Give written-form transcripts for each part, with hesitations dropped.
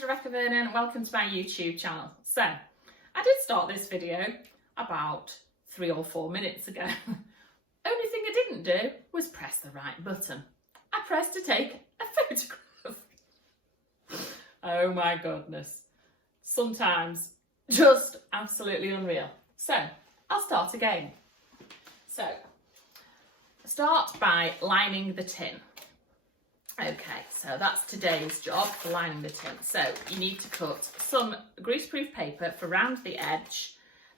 name's Rebecca Vernon. Welcome to my YouTube channel. So, I did start this video about 3 or 4 minutes ago. Only thing I didn't do was press the right button. I pressed to take a photograph. Oh my goodness. Sometimes just absolutely unreal. So, I'll start again. So, start by lining the tin. Okay, so that's today's job, for lining the tin. So you need to cut some greaseproof paper for round the edge,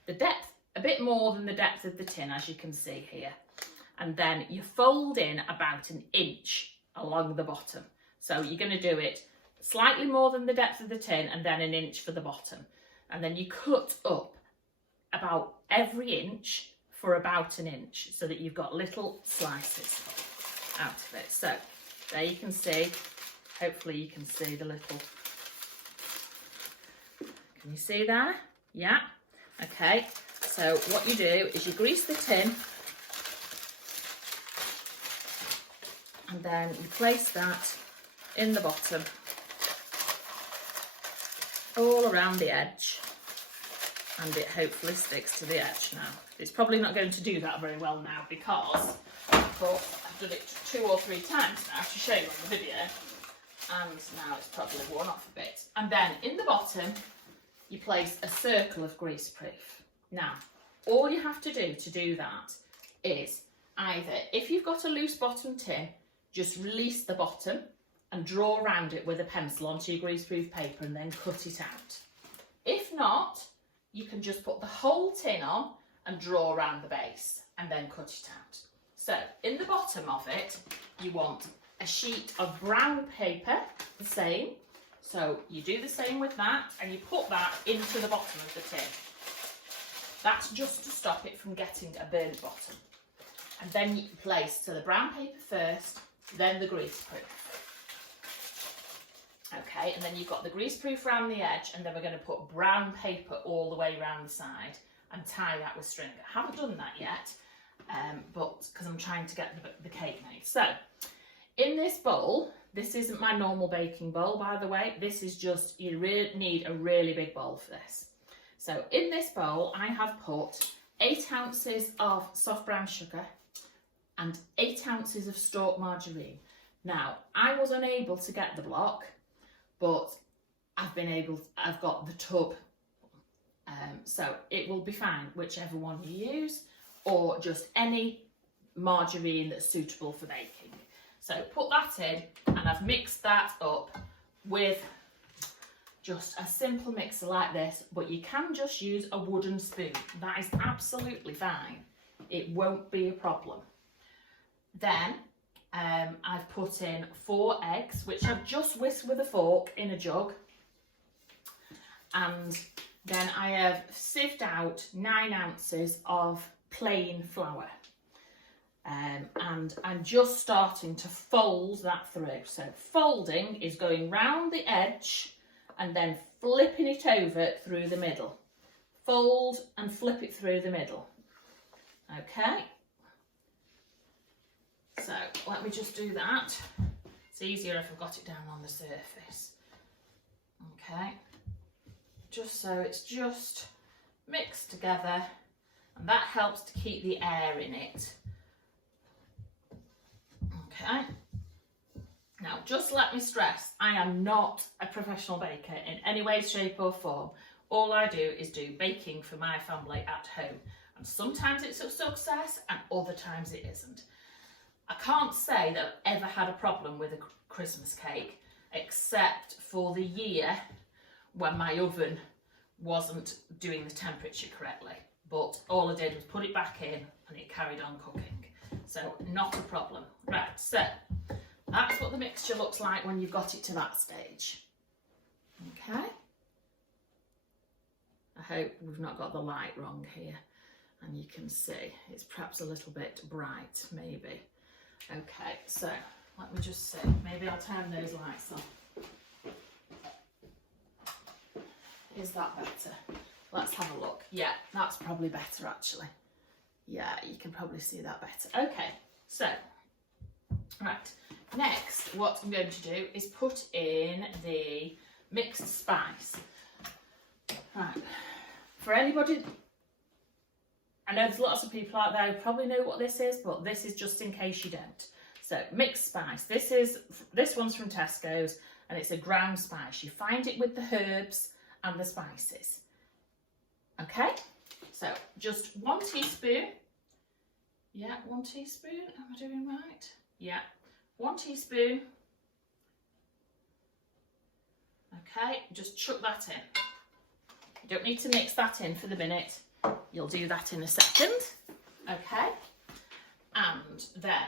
the depth, a bit more than the depth of the tin, as you can see here. And then you fold in about 1 inch along the bottom. So you're going to do it slightly more than the depth of the tin and then 1 inch for the bottom. And then you cut up about every inch for about 1 inch so that you've got little slices out of it. So there you can see, hopefully you can see the little, can you see there? Yeah, okay. So what you do is you grease the tin and then you place that in the bottom, all around the edge, and it hopefully sticks to the edge now. It's probably not going to do that very well now because I've done it 2 or 3 times now to show you on the video, and now it's probably worn off a bit. And then in the bottom you place a circle of greaseproof. Now all you have to do that is either, if you've got a loose bottom tin, just release the bottom and draw around it with a pencil onto your greaseproof paper and then cut it out. If not, you can just put the whole tin on and draw around the base and then cut it out. So in the bottom of it, you want a sheet of brown paper, the same. So you do the same with that and you put that into the bottom of the tin. That's just to stop it from getting a burnt bottom. And then you place to the brown paper first, then the greaseproof. Okay, and then you've got the greaseproof around the edge, and then we're going to put brown paper all the way around the side and tie that with string. I haven't done that yet, but because I'm trying to get the cake made. So in this bowl, this isn't my normal baking bowl, by the way. This is just, you really need a really big bowl for this. So in this bowl, I have put 8 ounces of soft brown sugar and 8 ounces of stalk margarine. Now, I was unable to get the block, but I've got the tub. So it will be fine, whichever one you use, or just any margarine that's suitable for baking. So put that in, and I've mixed that up with just a simple mixer like this, but you can just use a wooden spoon. That is absolutely fine. It won't be a problem. Then I've put in 4 eggs, which I've just whisked with a fork in a jug. And then I have sieved out 9 ounces of plain flour. And I'm just starting to fold that through. So folding is going round the edge and then flipping it over through the middle. Fold and flip it through the middle. Okay. So let me just do that. It's easier if I've got it down on the surface. Okay. Just so it's just mixed together, and that helps to keep the air in it. Okay. Now, just let me stress, I am not a professional baker in any way, shape or form. All I do is do baking for my family at home. And sometimes it's a success and other times it isn't. I can't say that I've ever had a problem with a Christmas cake, except for the year when my oven wasn't doing the temperature correctly. But all I did was put it back in and it carried on cooking. So not a problem. Right, so that's what the mixture looks like when you've got it to that stage. Okay. I hope we've not got the light wrong here. And you can see it's perhaps a little bit bright, maybe. Okay, so let me just see. Maybe I'll turn those lights on. Is that better? Let's have a look. Yeah, that's probably better actually. Yeah, you can probably see that better. Okay, so, right. Next, what I'm going to do is put in the mixed spice. Right, for anybody, I know there's lots of people out there who probably know what this is, but this is just in case you don't. So mixed spice, this one's from Tesco's and it's a ground spice. You find it with the herbs and the spices. Okay, so just 1 teaspoon. Yeah, 1 teaspoon, am I doing right? Yeah, 1 teaspoon. Okay, just chuck that in. You don't need to mix that in for the minute. You'll do that in a second. Okay, and then,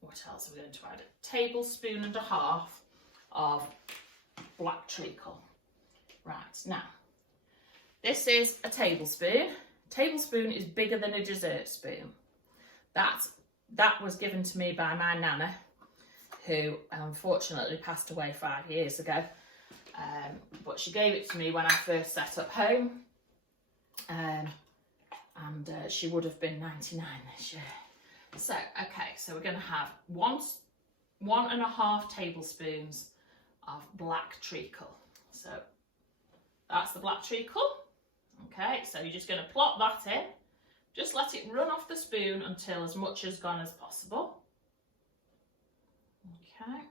what else are we going to add? 1.5 tablespoons of black treacle. Right, now, this is a tablespoon. Tablespoon is bigger than a dessert spoon. That was given to me by my nana, who unfortunately passed away 5 years ago. But she gave it to me when I first set up home. And she would have been 99 this year. So, okay, so we're going to have 1.5 tablespoons of black treacle. So that's the black treacle. Okay, so you're just going to plop that in. Just let it run off the spoon until as much has gone as possible. Okay.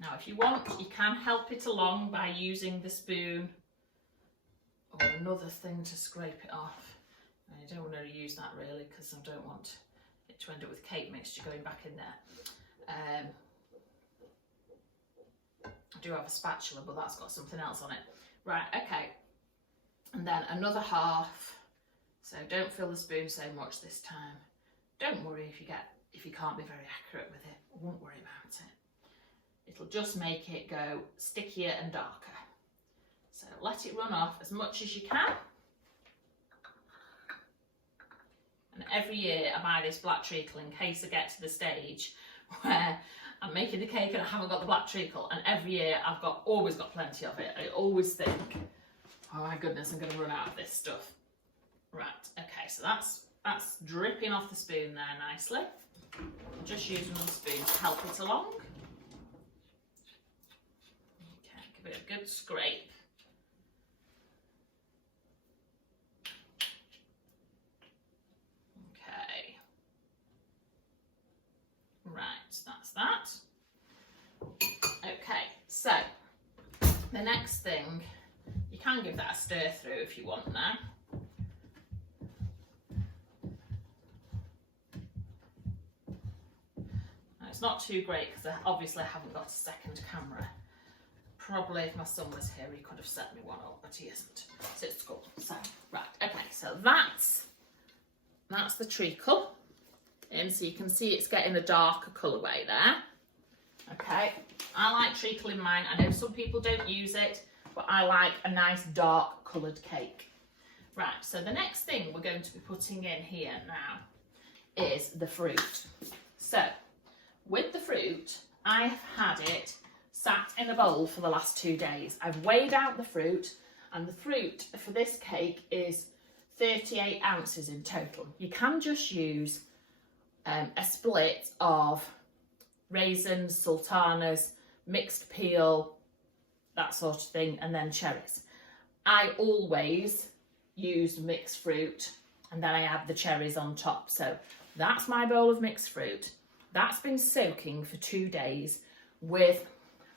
Now, if you want, you can help it along by using the spoon or another thing to scrape it off. And I don't want to use that really because I don't want it to end up with cake mixture going back in there. I do have a spatula, but that's got something else on it. Right, okay. And then another half. So don't fill the spoon so much this time. Don't worry if you can't be very accurate with it. I won't worry about it. It'll just make it go stickier and darker. So let it run off as much as you can. And every year I buy this black treacle in case I get to the stage where I'm making the cake and I haven't got the black treacle, and every year I've always got plenty of it. I always think, oh my goodness, I'm going to run out of this stuff. Right, okay, so that's dripping off the spoon there nicely. I'm just using the spoon to help it along. Okay, give it a good scrape. Okay. Right, that's that. Okay, so the next thing, you can give that a stir through if you want now. Now, it's not too great because I obviously haven't got a second camera. Probably if my son was here he could have set me one up, but he isn't. So it's cool. So, right, okay, so that's the treacle. And so you can see it's getting a darker colourway there. Okay, I like treacle in mine. I know some people don't use it, but I like a nice dark coloured cake. Right, so the next thing we're going to be putting in here now is the fruit. So with the fruit, I've had it sat in a bowl for the last 2 days. I've weighed out the fruit, and the fruit for this cake is 38 ounces in total. You can just use a split of raisins, sultanas, mixed peel, that sort of thing, and then cherries. I always use mixed fruit and then I add the cherries on top. So that's my bowl of mixed fruit. That's been soaking for 2 days with,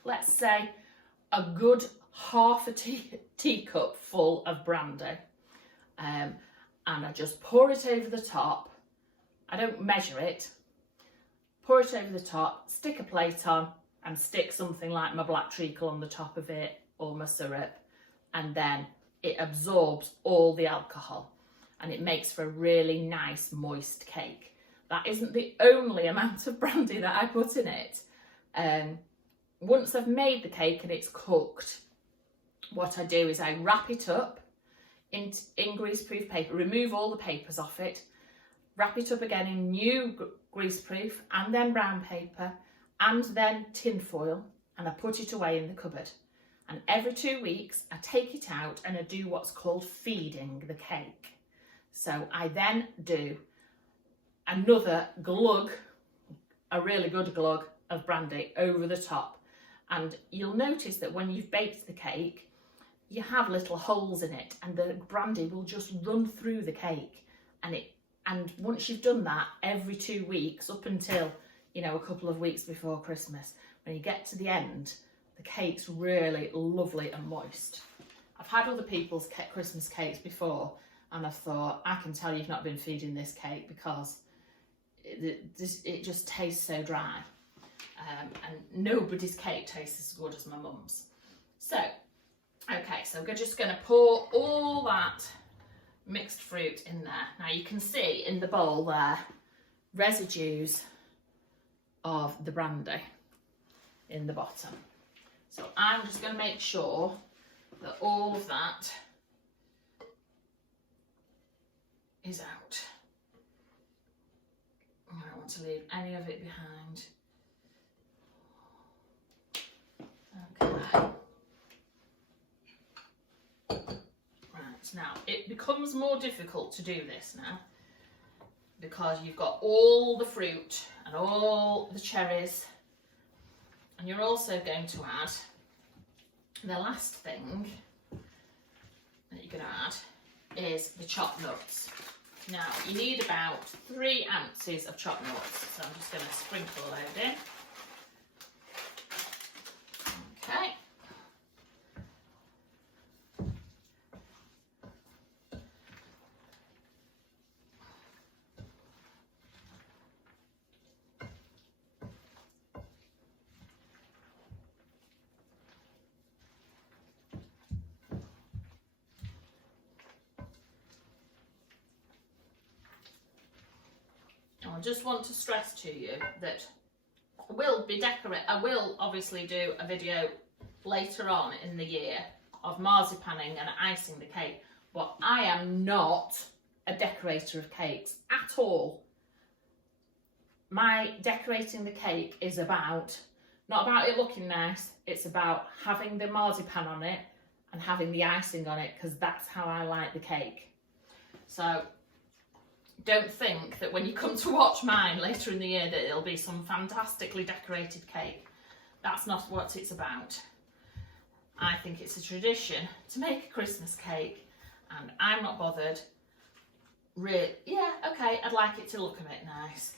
let's say, a good half a teacup full of brandy. And I just pour it over the top. I don't measure it. Pour it over the top, stick a plate on, and stick something like my black treacle on the top of it, or my syrup, and then it absorbs all the alcohol and it makes for a really nice moist cake. That isn't the only amount of brandy that I put in it. Once I've made the cake and it's cooked, what I do is I wrap it up in greaseproof paper, remove all the papers off it, wrap it up again in new greaseproof and then brown paper and then tin foil, and I put it away in the cupboard. And every 2 weeks I take it out and I do what's called feeding the cake. So I then do another glug, a really good glug of brandy over the top. And you'll notice that when you've baked the cake, you have little holes in it and the brandy will just run through the cake. And once you've done that every 2 weeks up until, you know, a couple of weeks before Christmas, when you get to the end, the cake's really lovely and moist. I've had other people's Christmas cakes before and I've thought, I can tell you've not been feeding this cake because it just tastes so dry. And nobody's cake tastes as good as my mum's. So, okay, so we're just going to pour all that mixed fruit in there. Now you can see in the bowl there residues of the brandy in the bottom. So I'm just going to make sure that all of that is out. I don't want to leave any of it behind. Okay. Right, now it becomes more difficult to do this now because you've got all the fruit and all the cherries, and you're also going to add the last thing that you're going to add is the chopped nuts. Now you need about 3 ounces of chopped nuts, so I'm just going to sprinkle a load in. Okay. I just want to stress to you that I will obviously do a video later on in the year of marzipaning and icing the cake, but I am not a decorator of cakes at all. My decorating the cake is not about it looking nice, it's about having the marzipan on it and having the icing on it, because that's how I like the cake. So don't think that when you come to watch mine later in the year that it'll be some fantastically decorated cake. That's not what it's about. I think it's a tradition to make a Christmas cake, and I'm not bothered. Yeah, okay, I'd like it to look a bit nice.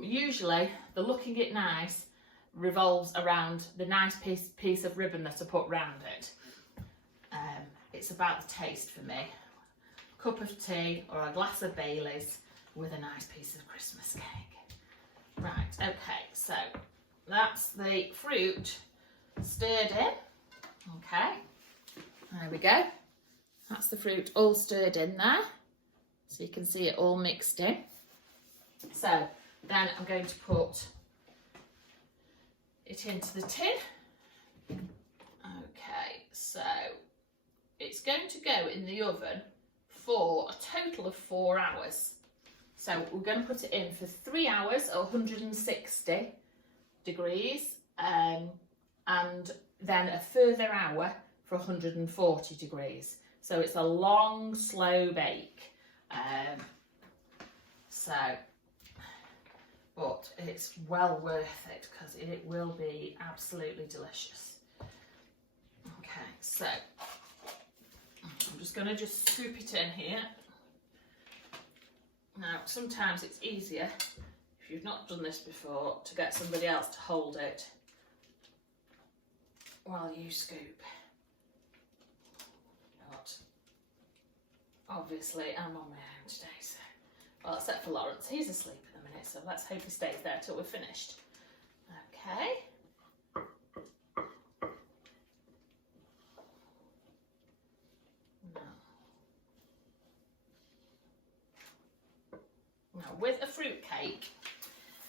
Usually the looking it nice revolves around the nice piece of ribbon that I put round it. It's about the taste for me. A cup of tea or a glass of Baileys with a nice piece of Christmas cake. Right, okay, so that's the fruit stirred in. Okay, there we go. That's the fruit all stirred in there. So you can see it all mixed in. So then I'm going to put it into the tin. Okay, so it's going to go in the oven for a total of 4 hours. So we're going to put it in for 3 hours at 160 degrees and then a further hour for 140 degrees. So it's a long, slow bake. But it's well worth it because it will be absolutely delicious. Okay, so I'm just going to soup it in here. Now, sometimes it's easier, if you've not done this before, to get somebody else to hold it while you scoop. But obviously I'm on my own today, so, well, except for Lawrence, he's asleep at the minute, so let's hope he stays there till we're finished. Okay. Now, with a fruit cake,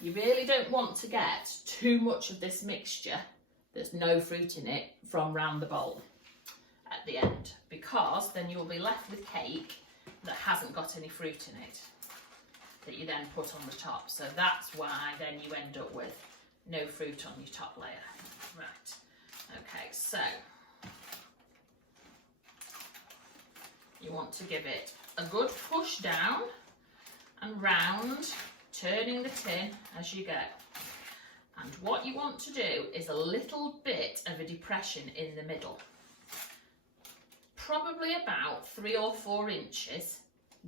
you really don't want to get too much of this mixture, there's no fruit in it, from round the bowl at the end, because then you'll be left with cake that hasn't got any fruit in it that you then put on the top. So that's why then you end up with no fruit on your top layer. Right, okay, so you want to give it a good push down and round, turning the tin as you go. And round. What you want to do is a little bit of a depression in the middle. Probably about 3 or 4 inches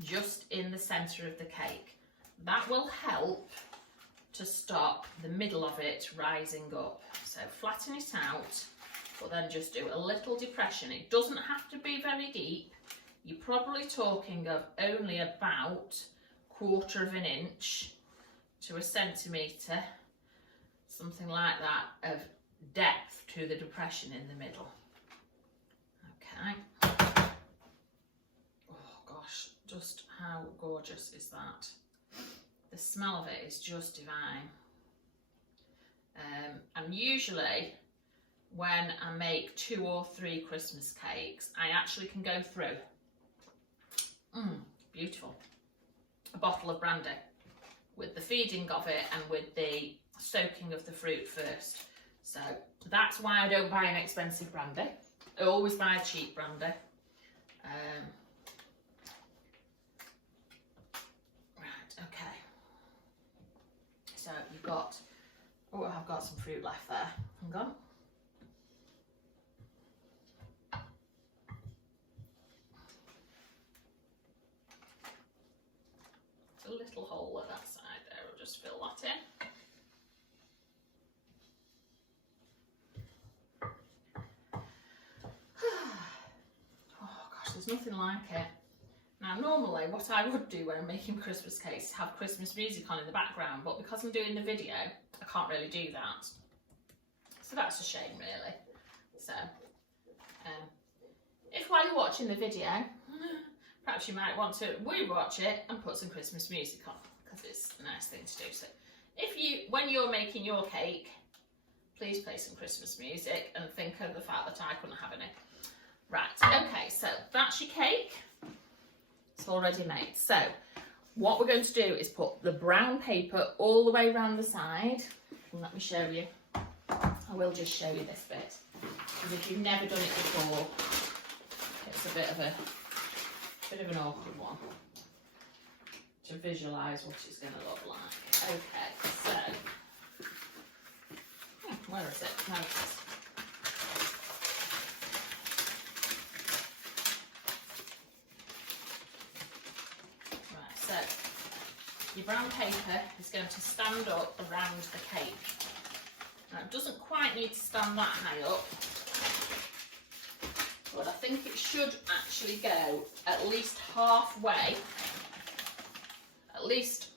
just in the centre of the cake. That will help to stop the middle of it rising up. So flatten it out, but then just do a little depression. It doesn't have to be very deep. You're probably talking of only about 1/4 of an inch to 1 centimetre, something like that, of depth to the depression in the middle. Okay. Oh gosh, just how gorgeous is that? The smell of it is just divine. And usually when I make 2 or 3 Christmas cakes, I actually can go through, beautiful, a bottle of brandy with the feeding of it and with the soaking of the fruit first. So that's why I don't buy an expensive brandy. I always buy a cheap brandy. Right, okay. So you've got, oh, I've got some fruit left there. Hang on. A little hole at that side there, I'll just fill that in. Oh gosh, there's nothing like it. Now normally what I would do when I'm making Christmas cakes is have Christmas music on in the background, but because I'm doing the video I can't really do that. So that's a shame really. So if while you're watching the video, perhaps you might want to rewatch it and put some Christmas music on, because it's a nice thing to do. So when you're making your cake, please play some Christmas music and think of the fact that I couldn't have any. Right, okay, so that's your cake. It's already made. So what we're going to do is put the brown paper all the way around the side. And let me show you. I will just show you this bit, because if you've never done it before, it's a bit of an awkward one to visualise what it's going to look like. Okay, so where is it? There it is. Right, so your brown paper is going to stand up around the cake. Now it doesn't quite need to stand that high up, but I think it should actually go at least halfway, at least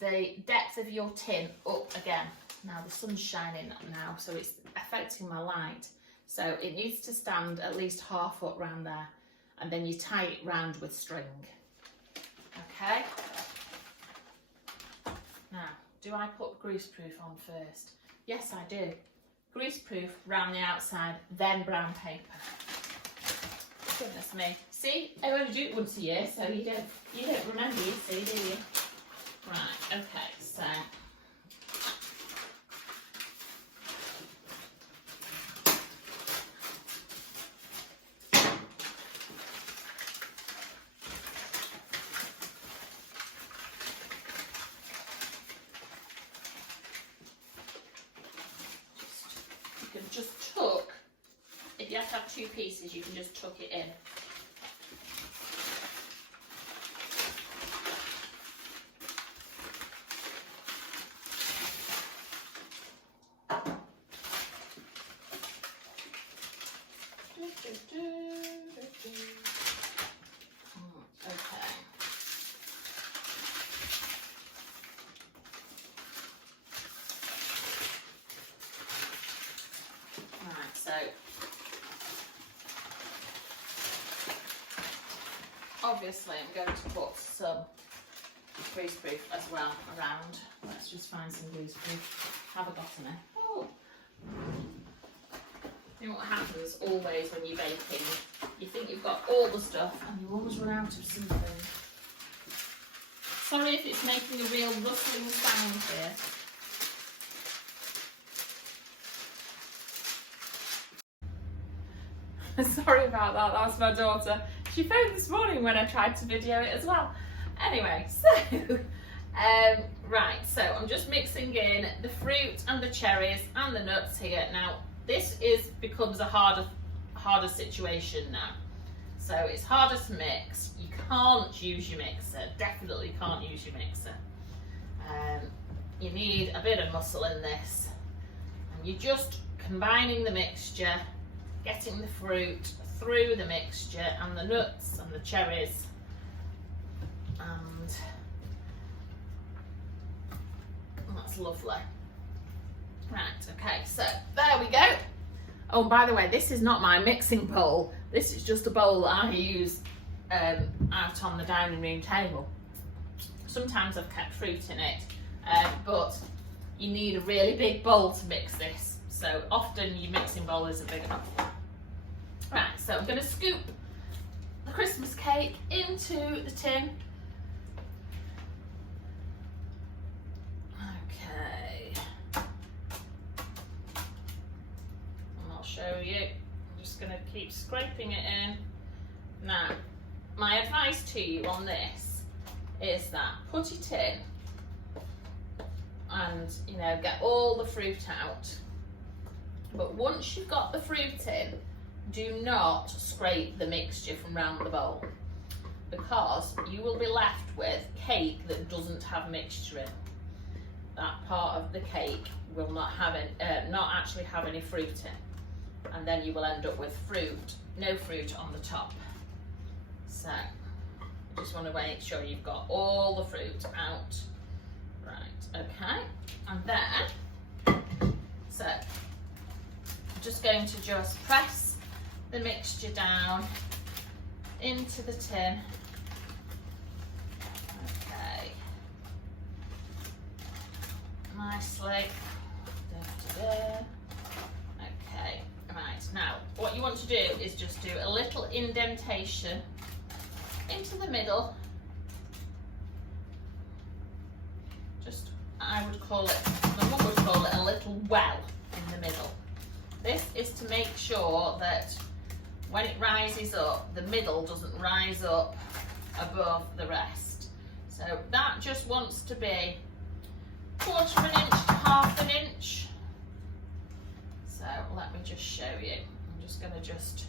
the depth of your tin up again. Now the sun's shining now, so it's affecting my light. So it needs to stand at least half up round there, and then you tie it round with string. Okay. Now, do I put greaseproof on first? Yes, I do. Greaseproof round the outside, then brown paper. Goodness me. See, I only do it once a year, so you don't remember, you see, do you? Right, okay, so you can just tuck, if you have to have 2 pieces, you can just tuck it in. Okay. Right, so obviously I'm going to put some greaseproof as well around. Let's just find some greaseproof. Have I got any? Oh. You know what happens always when you're baking? You think you've got all the stuff and you always run out of something. Sorry if it's making a real rustling sound here. Sorry about that, that's my daughter. She phoned this morning when I tried to video it as well. Anyway, so Right, so I'm just mixing in the fruit and the cherries and the nuts here. Now, this becomes a harder situation now. So it's harder to mix. You can't use your mixer. Definitely can't use your mixer. You need a bit of muscle in this. And you're just combining the mixture, getting the fruit through the mixture and the nuts and the cherries. And that's lovely. Right, okay, so there we go. Oh, by the way, this is not my mixing bowl. This is just a bowl that I use out on the dining room table. Sometimes I've kept fruit in it, but you need a really big bowl to mix this. So often your mixing bowl isn't big enough. Right, so I'm going to scoop the Christmas cake into the tin. Okay. And I'll show you. I'm just going to keep scraping it in. Now, my advice to you on this is that put it in and, you know, get all the fruit out. But once you've got the fruit in, do not scrape the mixture from round the bowl, because you will be left with cake that doesn't have mixture in. That part of the cake will not actually have any fruit in, and then you will end up with no fruit on the top. So you just want to make sure you've got all the fruit out. Right, okay, and then so I'm just going to just press the mixture down into the tin. Okay, nicely. Okay, right, now what you want to do is just do a little indentation into the middle. Just, I would call it, my mum would call it a little well in the middle. This is to make sure that when it rises up, the middle doesn't rise up above the rest. So that just wants to be 1/4 of an inch to 1/2 an inch. So let me just show you. I'm just going to just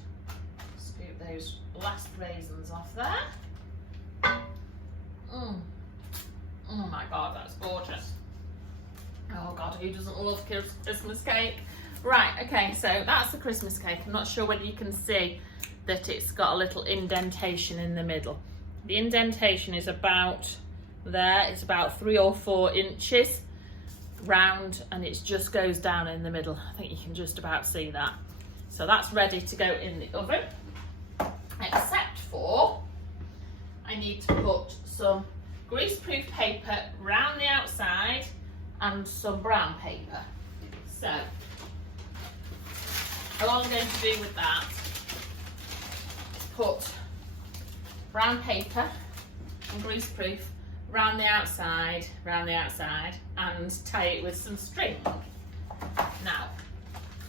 scoop those last raisins off there. Oh my God, that's gorgeous. Oh God, who doesn't love Christmas cake? Right, okay, so that's the Christmas cake. I'm not sure whether you can see that it's got a little indentation in the middle. The indentation is about there. It's about 3 or 4 inches round, and it just goes down in the middle. I think you can just about see that. So that's ready to go in the oven, except for I need to put some greaseproof paper round the outside and some brown paper. So all I'm going to do with that is put brown paper and greaseproof round the outside, and tie it with some string. Now,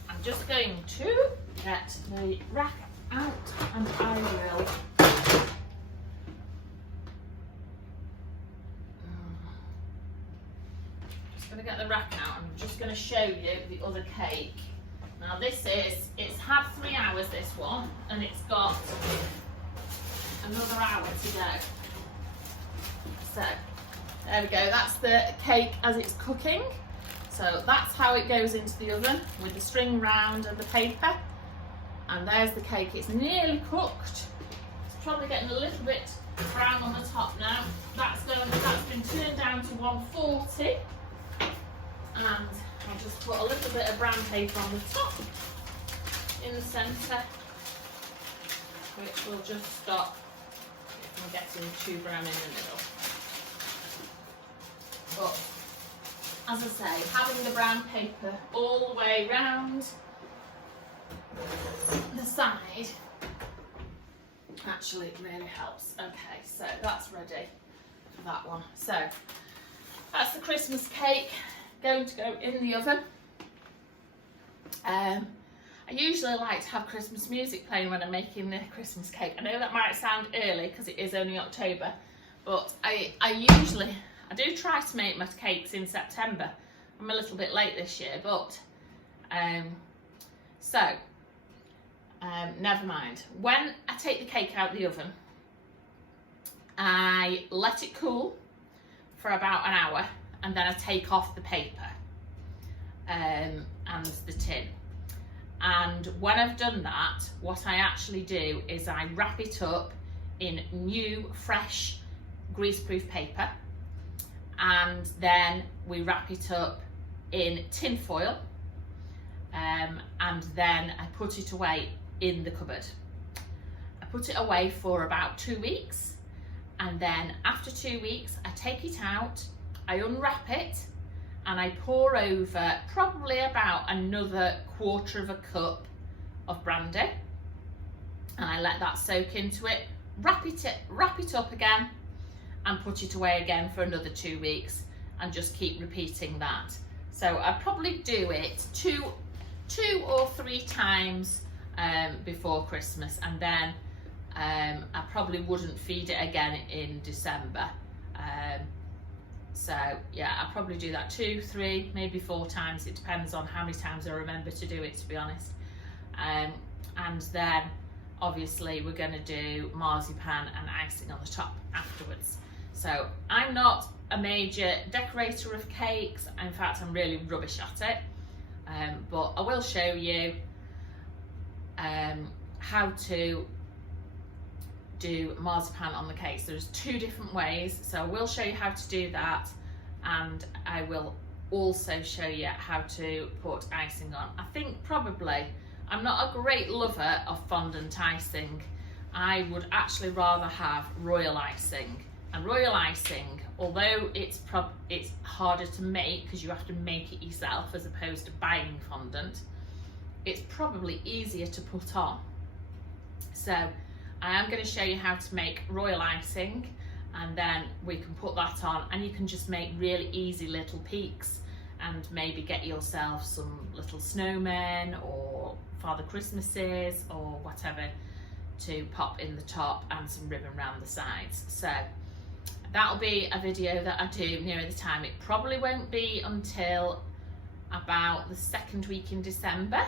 I'm just going to get the rack out, and I will just going to get the rack out. I'm just going to show you the other cake. Now it's had 3 hours, this one, and it's got another hour to go. So there we go, that's the cake as it's cooking. So that's how it goes into the oven, with the string round and the paper. And there's the cake, it's nearly cooked. It's probably getting a little bit brown on the top now. That's been turned down to 140. And I'll just put a little bit of brown paper on the top, in the centre, which will just stop it from getting too brown in the middle. But as I say, having the brown paper all the way round the side actually really helps. Okay, so that's ready for that one. So that's the Christmas cake. Going to go in the oven. I usually like to have Christmas music playing when I'm making the Christmas cake. I know that might sound early because it is only October, but I I do try to make my cakes in September. I'm a little bit late this year, but never mind. When I take the cake out of the oven, I let it cool for about an hour, and then I take off the paper and the tin. And when I've done that, what I actually do is I wrap it up in new, fresh, greaseproof paper, and then we wrap it up in tin foil, and then I put it away in the cupboard. I put it away for about 2 weeks, and then after 2 weeks I take it out, I unwrap it, and I pour over probably about another 1/4 cup of brandy, and I let that soak into it, wrap it up again, and put it away again for another 2 weeks, and just keep repeating that. So I probably do it two or three times before Christmas, and then I probably wouldn't feed it again in December. So yeah, I'll probably do that 2, 3, maybe 4 times. It depends on how many times I remember to do it, to be honest. And then obviously we're going to do marzipan and icing on the top afterwards. So I'm not a major decorator of cakes. In fact, I'm really rubbish at it. But I will show you how to do marzipan on the cakes. There's 2 different ways, so I will show you how to do that, and I will also show you how to put icing on. I think probably, I'm not a great lover of fondant icing. I would actually rather have royal icing. And royal icing, although it's harder to make because you have to make it yourself as opposed to buying fondant, it's probably easier to put on. So I am going to show you how to make royal icing, and then we can put that on, and you can just make really easy little peaks and maybe get yourself some little snowmen or Father Christmases or whatever to pop in the top, and some ribbon around the sides. So that'll be a video that I do nearer the time. It probably won't be until about the 2nd week in December,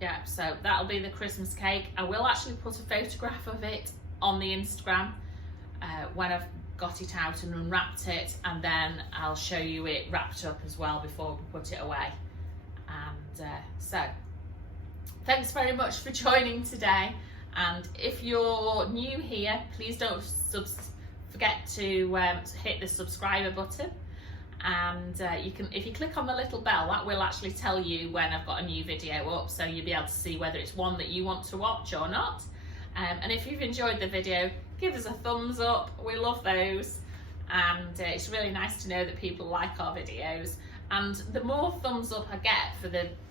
yeah, so that'll be the Christmas cake. I will actually put a photograph of it on the Instagram when I've got it out and unwrapped it, and then I'll show you it wrapped up as well before we put it away. And so thanks very much for joining today, and if you're new here, please don't forget to hit the subscriber button. And you can, if you click on the little bell, that will actually tell you when I've got a new video up, so you'll be able to see whether it's one that you want to watch or not. And if you've enjoyed the video, give us a thumbs up. We love those, and it's really nice to know that people like our videos. And the more thumbs up I get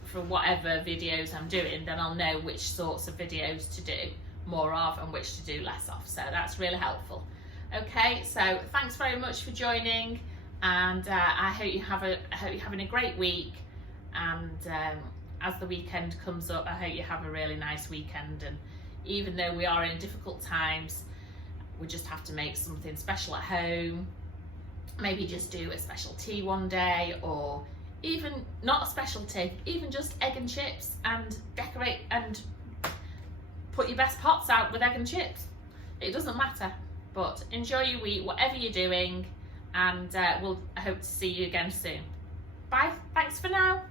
for whatever videos I'm doing, then I'll know which sorts of videos to do more of and which to do less of. So that's really helpful. Okay, so thanks very much for joining. And I hope you're having a great week, and as the weekend comes up, I hope you have a really nice weekend. And even though we are in difficult times, we just have to make something special at home. Maybe just do a special tea one day, or even not a special tea, even just egg and chips, and decorate and put your best pots out with egg and chips. It doesn't matter, but enjoy your week, whatever you're doing. And I hope to see you again soon. Bye, thanks for now.